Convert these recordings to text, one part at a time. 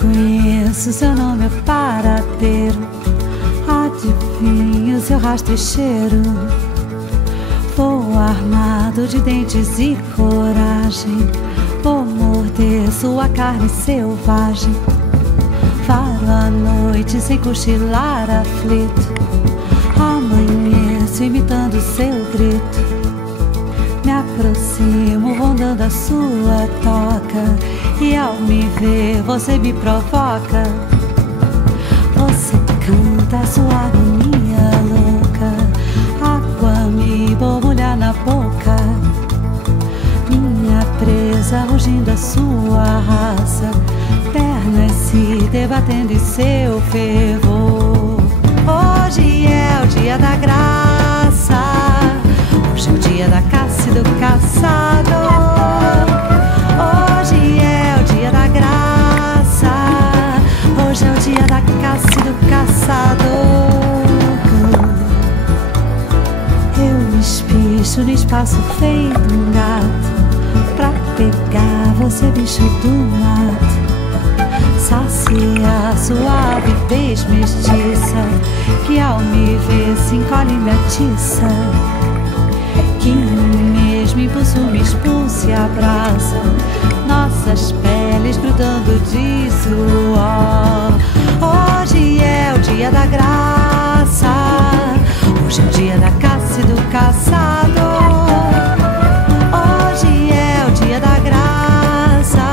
Conheço seu nome, é paradeiro. Adivinho seu rastro e cheiro. Vou armado de dentes e coragem. Vou morder sua carne selvagem. Varo a noite sem cochilar aflito. Amanheço imitando seu grito. Me aproximo rondando a sua toca. E ao me ver você me provoca. Você canta sua agonia louca. Água me borbulha na boca. Minha presa rugindo a sua raça. Pernas se debatendo em seu fervor. Hoje é o dia da graça. Hoje é o dia da caça e do caçador. Hoje é o dia da graça. Hoje é o dia da caça e do caçador. Eu me espicho no espaço feito um gato, pra pegar você, bicho do mato. Saciar sua avidez mestiça, que ao me ver se encolhe e me atiça. Que no mesmo impulso me expulsa e abraça, nossas peles grudando de suor. Hoje é o dia da graça. Hoje é o dia da caça e do caçador. Hoje é o dia da graça.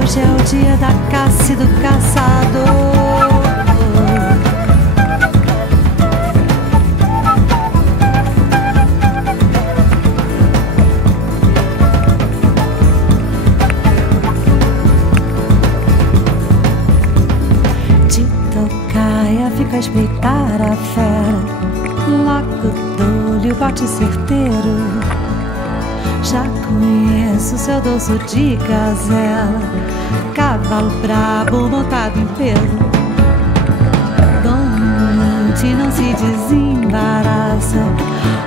Hoje é o dia da caça e do caçador. Fica a espreitar a fera. Logo dou-lhe o bote certeiro. Já conheço seu dorso de gazela. Cavalo brabo montado em pelo. Dominante não se desembaraça.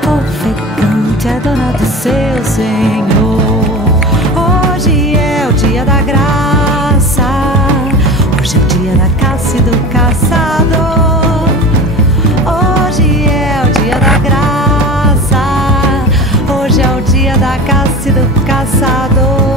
Ofegante é dona do seu senhor. Hoje é o dia da graça. Hoje é o dia da caça e do caçador. Hoje é o dia da graça. Hoje é o dia da caça e do caçador.